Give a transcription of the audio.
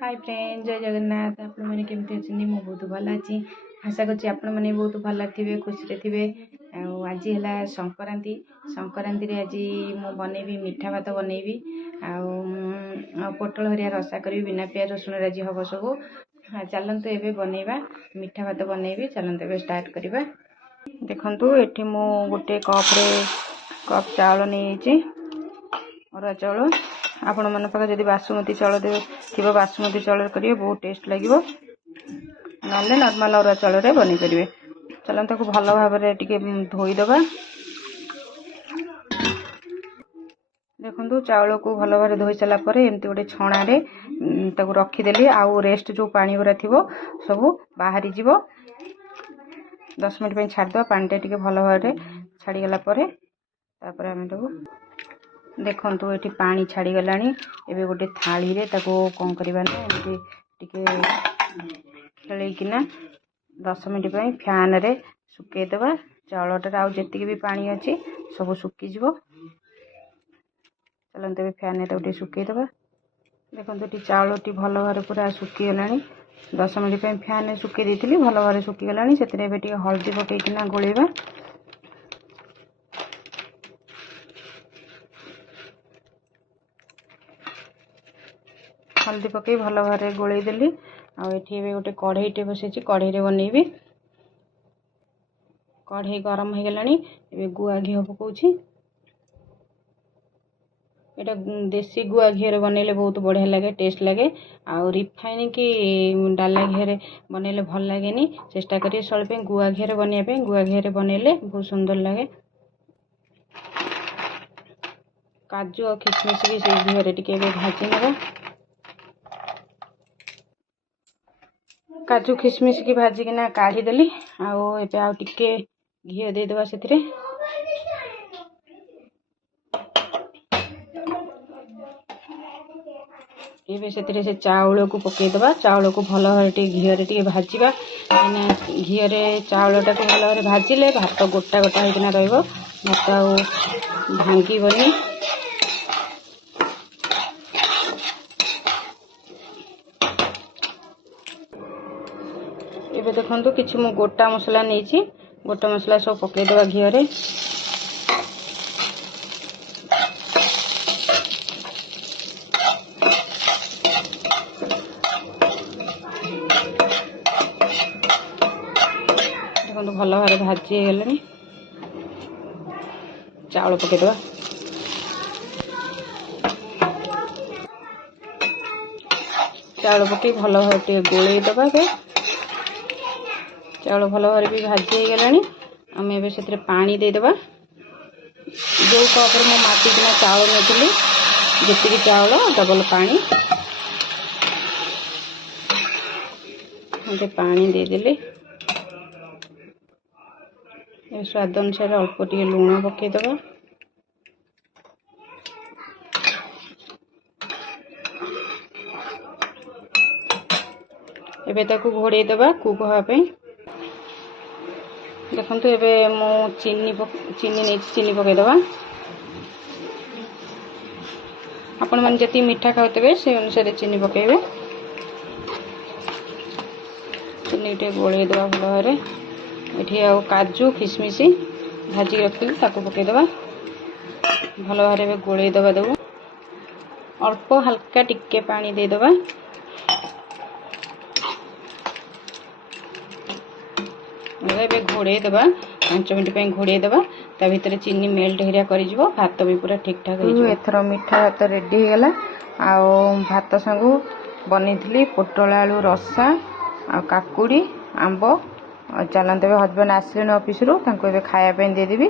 Hi friend जय जगन्नाथ आपण मैंने केमती अच्छे मु बहुत भल अच्छी आशा कर आपण मैंने बहुत भल थे खुशी थे। आज है संक्रांति संक्रांति आज मु बनैबी मीठा भात बनैबी पोटल हरिया रसा करी बिना प्याज रसुण आज हम सब। चलतु एवं बनैबा मीठा भात बनैबी चलतु एवं स्टार्ट करवा। देखु ये मु गोटे कप चाउल नहीं अरुआ चाउल आपण मन पाखे जदि बासुमती चाउल थी बासुमती चाउल करेंगे बहुत टेस्ट लगे ना नॉर्मल अरुआ चाउल बन पारे। चलते भल भाव धोईदबा। देखो चाउल को भल भाव धोई सारापर एमती गोटे छणारे रखीदेली आउ रेस्ट जो पानी गुरा थी सब बाहरी जीव 10 मिनट छाड़द पानीटा टी भल भाव छाड़गला आम देखु ये पानी छाड़ी गलानी। एबे गोटे थाली रे ताको कौन करवा ना खेलना 10 मिनट फैन रे सुखेदबा। चाउलटार आउ जी भी पानी अच्छी सब सुखीज। चलते फैन रे सुखेदबा। देखो ये चाउल भल भाव पूरा सुखीगला 10 मिनट फैन सुखे दी भल भाव सुखीगला। से हल्दी पकईकिना गोलेबा। हल्दी पकई भल भाव गोलई देली। आठी गोटे कढ़ईटे बसई कढ़ई बनैबी। कढ़ई गरम हो गलानी गुआ घी पकाउछि। एटा देसी गुआ घी बनैले बहुत बढ़िया लगे टेस्ट लगे। आउ रिफाइन कि डाला घी बनैले भल लगे। चेष्टा करिए स्वल्प गुआ घी बनैबे। गुआ घी बनैले बहुत सुंदर लगे। काजू और किशमिश भी से घी टे भाजी नवा। काजू किशमिश की भाजिकिना काढ़ीदेली आउ टिके घी देदेबा से से चाउल को पकईदबा। चाउल को भल भाव घी टे भाजवा घी चाउलटा को भल भाव भाजिले भात गोटा गोटा होना भात आ भांगीबनी। एबे देखो किसी मु गोटा मसला नहीं गोटा मसला सब पकईदबा घी रे। देखो भल भाव भाजी गले चाउल पकईदबा। चाउल पकई भल भाव गोलई दबा। चाउल भल भाव भी भाजी गला। आम ए से पानी देदेबा। जो कप मो मापिकिना चाउल नहीं जी चाउल डबल पानी पानी देदेली। स्वाद अनुसार अल्प टे लुण पकईदबा। एबे ताकू घोड़े दबा कुक होगापी। देखो एबे मु चीनी नहीं चीनी पकईदबा। आपण मैंने जी मीठा खाते से अनुसार चीनी पकईबे। चीनी टे गोलईदबा भल भाव। ये आ काजू किशमिश भाजी रखी पकईदबा भल भाव गोलईदबा। देबू अल्प हल्का टिके पानी देदबा। घोड़े दबा 5 मिनट घोड़े दबा। ता भीतर चीनी मेल्ट हेरिया कर भात भी पूरा ठीक ठाक हो। एथर मीठा भात रेडी हो गला। भात संगू बनी पोटल आलू रसा आ काकुड़ी आंब। चलते हजबैंड आसले ऑफिस रू खायापी देदेवी।